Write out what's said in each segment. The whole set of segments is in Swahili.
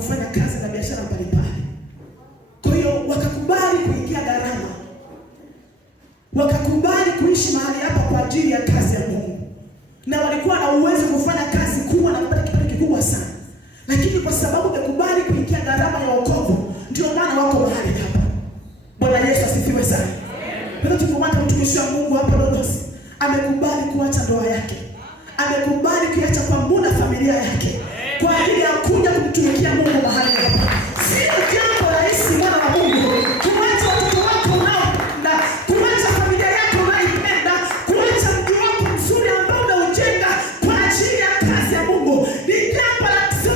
kufanya kazi na biashara mbalimbali. Kwa hiyo wakakubali kuingia gharama, wakakubali kuishi mahali hapa kwa ajili ya kazi ya Mungu, na walikuwa na uwezo kufanya kazi kubwa na kupata kipato kikubwa sana, lakini kwa sababu wamekubali kuingia gharama ya wokovu, ndio maana wako mahali hapa. Bwana Yesu asifiwe sana. Ndio tukumwona mtumishi wa Mungu hapa Lodosi amekubali kuacha ndoa yake, amekubali kuacha kwa muda familia yake kwa ajili ya kuja kumtumikia Mungu mahali hapa. Sio jambo rahisi, mwana wa Mungu, kuacha watoto wako unaopenda, kuacha familia yako unaipenda, kuacha mji wako mzuri ambao unaujenga kwa ajili ya kazi ya Mungu. Ni jambo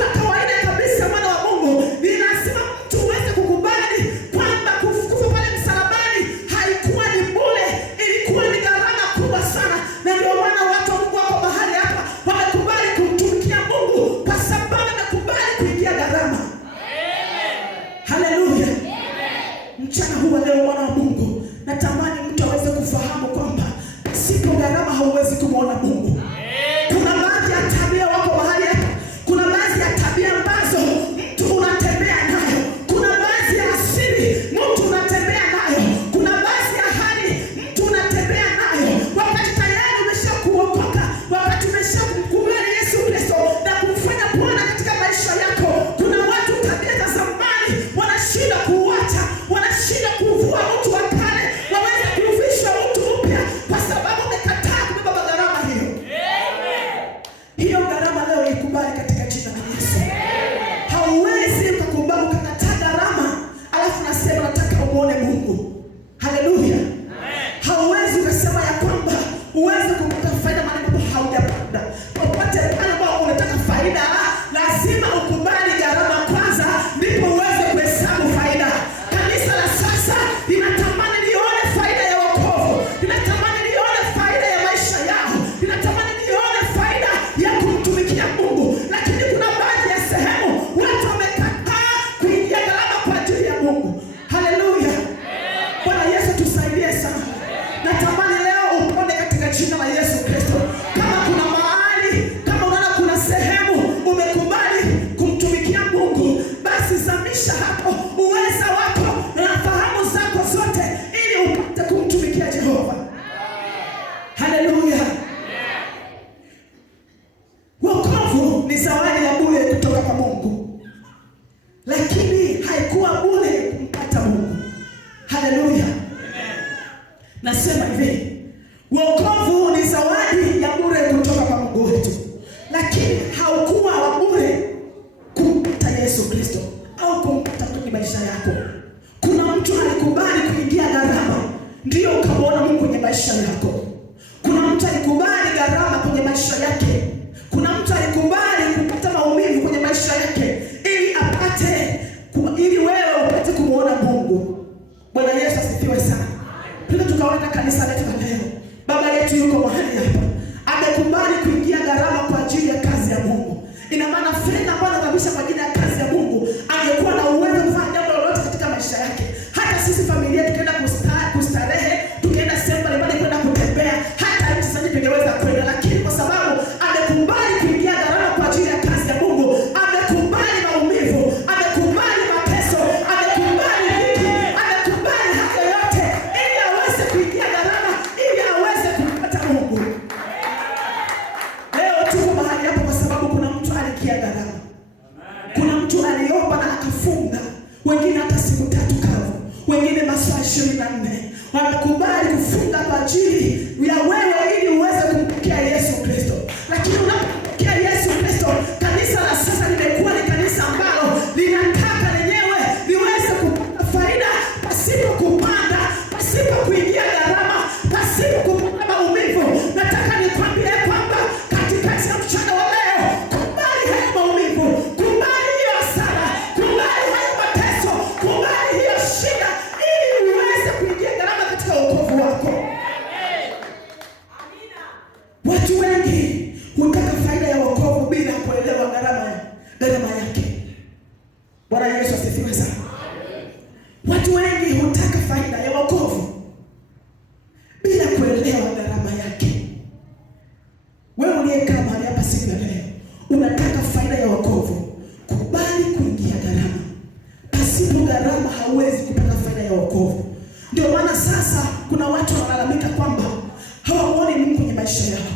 la kawaida kabisa, mwana wa Mungu. Ni lazima mtu uweze kukubali kwamba kufa pale msalabani haikuwa ni bure, ilikuwa ni gharama kubwa sana, na ndio maana watu wa Mungu wako mahali hapa wamekubali kumtumikia Mungu kwa sababu wamekubali kuingia gharama. Haleluya. Mchana huu leo, mwana wa Mungu, natamani mtu aweze kufahamu kwamba sipo gharama hauwezi kumwona Mungu. Kuna baadhi ya tabia wako mahali hapa, kuna baadhi ya tabia ambazo mtu unatembea nayo, kuna baadhi ya asili mtu unatembea nayo, kuna baadhi ya hali mtu unatembea nayo. Wakati tayari umeshakuokoka, wakati umeshamkubali Yesu Kristo na kumfanya Bwana katika maisha yako, kuna watu tabia za zamani wanashinda kuacha, wanashinda kuvua mtu wa kale waweze kuvisha mtu mpya, kwa sababu umekataa kubeba gharama hiyo. Hiyo gharama leo ikubali katika jina la Yesu. Hauwezi ukakubali ukakataa gharama alafu nasema nataka umuone Mungu. Haleluya. Hauwezi ukasema ya kwamba uweze kupata faida mahali ambapo haujapanda. Popote pale ambapo unataka faida, lazima ukubali gharama kwanza, ndipo uweze kuhesabu faida. Kanisa la sasa linatamani lione faida ya wokovu, linatamani lione faida ya maisha yao, linatamani lione faida ya kumtumikia Mungu, lakini kuna baadhi ya sehemu watu wamekataa kuingia gharama kwa ajili ya Mungu. Haleluya. Bwana Yesu tusaidie sana. Natamani leo upone katika jina la Yesu Kristo. Kama kuna mahali, kama unaona kuna sehemu umekubali kumtumikia Mungu, basi zamisha hapo uweza wako na fahamu zako zote ili upate kumtumikia Jehova. Haleluya. Wokovu ni zawadi ya bure kutoka kwa Mungu, lakini haikuwa bure kumpata Mungu. Haleluya. Nasema hivi, wokovu ni zawadi ya bure kutoka kwa Mungu wetu, lakini haukuwa wa bure kumpata Yesu Kristo au kumpata kwenye maisha yako. Kuna mtu alikubali kuingia gharama ndio ukamwona Mungu kwenye maisha yako. Kuna mtu alikubali gharama kwenye maisha yake. Kuna mtu alikubali kupata maumivu kwenye maisha yake ili wewe upate kumwona Mungu. Bwana Yesu asifiwe sana. Pili tukaona kanisa letu leo, baba yetu yuko mahali hapa, amekubali kuingia gharama kwa ajili ya kazi ya Mungu. Ina maana fedha ambayo anabisha kwa ajili ya kazi ya Mungu, angekuwa na uwezo kufanya jambo lolote katika maisha yake. Hata sisi familia tukaenda kustarehe, tukaenda sehemu mbalimbali kwenda kutembea, hata nchi sasa tungeweza kwenda, lakini kwa sababu amekubali kuingia gharama kwa ajili ya kazi ya Mungu, amekubali maumivu, amekubali mateso, amekubali dhiki, amekubali haya yote ili aweze kuingia gharama, ili aweze kumpata Mungu. Leo tuko mahali hapo kwa sababu kuna mtu aliingia gharama. Kuna mtu aliomba na akafunga, wengine hata siku 3 kavu, wengine masaa 24. Wamekubali kufunga kwa ajili ya wewe ili uweze kumpokea Yesu Kristo. Lakini unapokea Yesu Kristo, kanisa la sasa limekuwa ni kanisa ambalo linataka lenyewe liweze kupata faida pasipo kupanda, pasipo kuingia gharama, pasipo kupata maumivu. Nataka nikwambie kwamba katikati ya mchana wa leo, kubali hayo maumivu, kubali hiyo hasara, kubali hayo mateso, kubali hiyo shida ili uweze kuingia gharama katika wokovu wako. Watu wengi hutaka faida ya wokovu bila kuelewa gharama yake. Bwana Yesu asifiwe sana. Watu wengi hutaka faida ya wokovu bila kuelewa gharama yake. Wewe uliyekaa mahali hapa siku ya leo, unataka faida ya wokovu, kubali kuingia kuna watu wanalalamika kwamba hawamuoni Mungu kwenye maisha yao.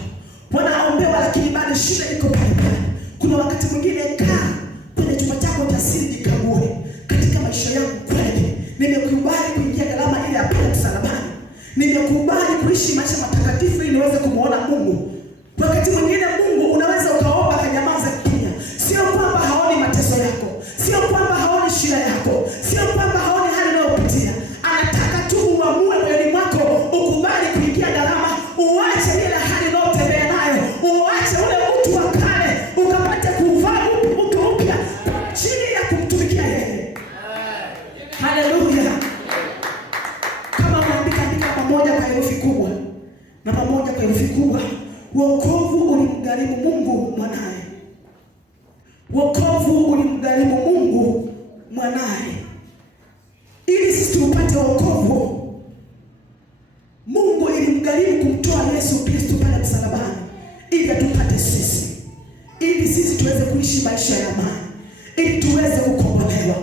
Wanaombewa lakini bado shida iko pale pale. Kuna wakati mwingine kaa kwenye chumba chako cha siri, jikague katika maisha yangu, kweli nimekubali kuingia gharama ile ya pale msalabani? Nimekubali kuishi maisha matakatifu ili niweze kumuona Mungu? Wakati mwingine Mungu unaweza ukaomba akanyamaza kimya. Sio kwamba haoni mateso yako, sio kwamba haoni shida yako, sio kwamba haoni hali unayopitia. Anataka tu uamue moyoni mwako, ukubali kuingia gharama, uache ile hali unayotembea nayo, uache ule mtu wa kale, ukapate kuvaa mtu mpya chini ya kumtumikia yeye. Haleluya! Kama unaandika pamoja kwa herufi kubwa na pamoja kwa herufi kubwa, wokovu ulimgharimu Mungu mwanae. Wokovu ulimgharimu Mungu mwanae. Ili sisi tupate wokovu, Mungu ilimgharimu kumtoa Yesu Kristo pale msalabani ili atupate sisi, ili sisi tuweze kuishi maisha ya amani, ili tuweze kukombolewa.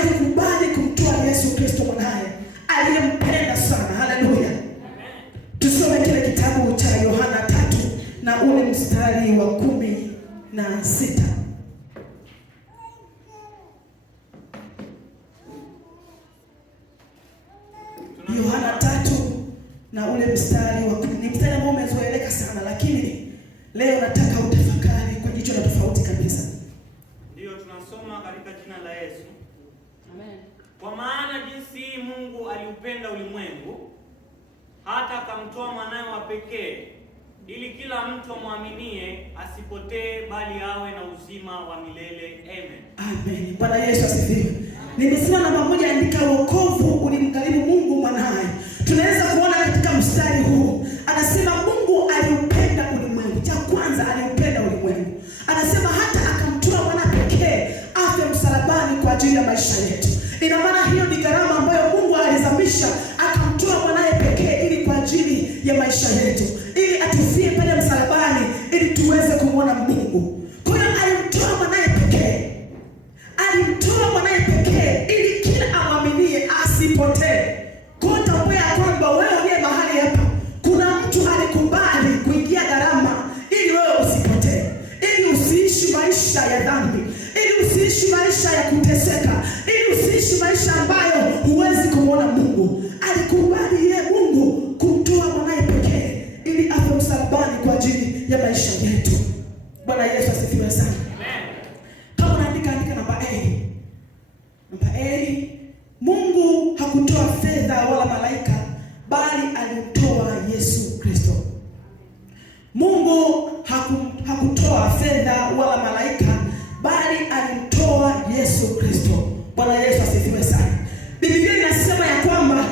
Alikubali kumtoa Yesu Kristo mwanae aliyempenda sana. Haleluya! Tusome kile kitabu cha Yohana 3 na ule mstari wa 16. Yohana 3 na ule mstari wa 10. Ni mstari ambao umezoeleka sana, lakini leo nataka utafakari kwa jicho la tofauti kabisa. Ndio tunasoma katika jina la Yesu. Amen. Kwa maana jinsi hii Mungu aliupenda ulimwengu hata akamtoa mwanawe wa pekee, ili kila mtu amwaminie asipotee bali awe na uzima wa milele. Amen. Amen. Bwana Yesu asifiwe. Nimesema namba moja, andika wokovu ulimgharimu Mungu mwanae. Tunaweza kuona katika mstari huu anasema Mungu aliupenda ulimwengu. Cha kwanza, aliupenda ulimwengu. Anasema hata akamtoa mwana pekee afe msalabani kwa ajili ya maisha yetu. Ina maana hiyo ni gharama ambayo Mungu alizamisha, akamtoa mwanae pekee ili kwa ajili ya maisha yetu, ili atufie pale msalabani ili tuweze kumwona Mungu. Kwa hiyo alimtoa mwanae pekee. Alimtoa mwanae pekee ili kila amwaminie asipotee. Kwa tambua ya kwamba wewe uliye mahali hapa, kuna mtu alikubali kuingia gharama ili wewe usipotee, ili usiishi maisha ya dhambi, ili usiishi maisha ya kuteseka, ili usiishi maisha ambayo huwezi kumwona Mungu. Alikubali yeye Mungu kumtoa mwanae pekee ili afe msalabani kwa ajili ya maisha yetu. Bwana Yesu asifiwe sana. Amen. Kama unaandika, andika namba A. Namba A, Mungu hakutoa fedha wala malaika, bali alimtoa Yesu Kristo. Mungu hakutoa fedha wala malaika, bali alimtoa Yesu Kristo. Bwana Yesu asifiwe sana. Biblia inasema ya kwamba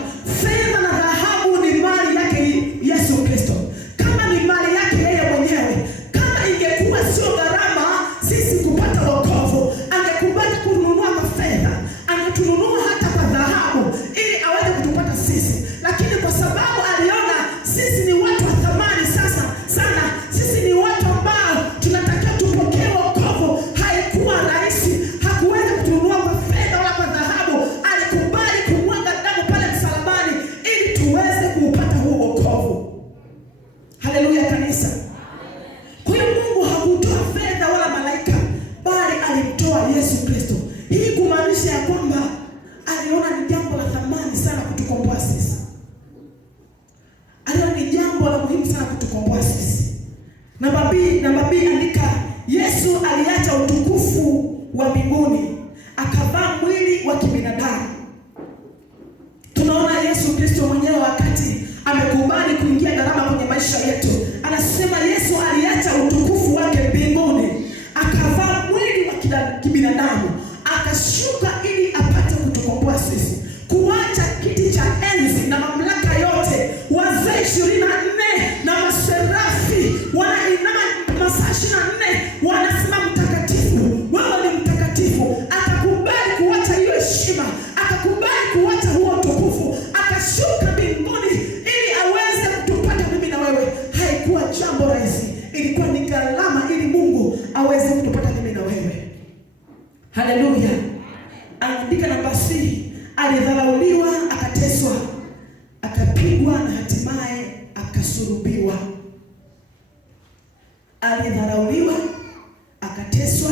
fedha na dhahabu ni mali yake Yesu Kristo. Kama ni mali yake yeye mwenyewe, kama ingekuwa sio gharama sisi kupata wokovu, angekubali kununua kwa fedha, angetununua hata kwa dhahabu ili aweze kutupata sisi. Lakini kwa sababu aliona sisi ni watu wa thamani sana, sisi ni watu ambao tunatakiwa tupokee wokovu, haikuwa rahisi. Hakuweza kutununua kwa fedha wala kwa dhahabu, alikubali kumwaga damu pale msalabani ili tuweze kuupata huo wokovu. Haleluya kanisa. Kwa hiyo Mungu hakutoa fedha wala malaika, bali alimtoa Yesu Kristo. Hii kumaanisha ya kwamba aliona ni jambo la thamani sana kutukomboa sisi. Aliona ni jambo la muhimu sana kutukomboa sisi. Namba B, andika Yesu aliacha utukufu wa mbinguni akavaa mwili wa kibinadamu. Tunaona Yesu Kristo mwenyewe wakati amekubali kuingia gharama kwenye maisha yetu, anasema Yesu aliacha utukufu wake mbinguni akavaa mwili wa kibinadamu, akashuka ili apate kutukomboa sisi, kuacha kiti cha enzi na mamlaka yote. Wazee 24 na maserafi wanainama masaa 24 wanasema mtakatifu, wewe ni mtakatifu. Akakubali kuacha hiyo heshima, akakubali kuacha huo utukufu, akashuka mbinguni ili aweze kutupata mimi na wewe. Haikuwa jambo rahisi, ilikuwa ni gharama ili Mungu aweze kutupata mimi na wewe. Haleluya. Andika namba C, alidharauliwa, akateswa, akapigwa akasulubiwa, alidharauliwa, akateswa,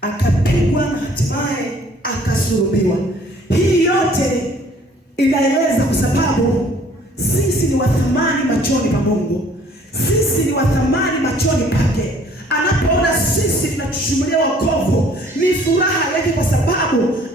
akapigwa na hatimaye akasulubiwa. Hii yote inaeleza kwa sababu sisi ni wa thamani machoni pa Mungu. Sisi ni wa thamani machoni pake. Anapoona sisi tunachumulia wokovu, ni furaha yake, kwa sababu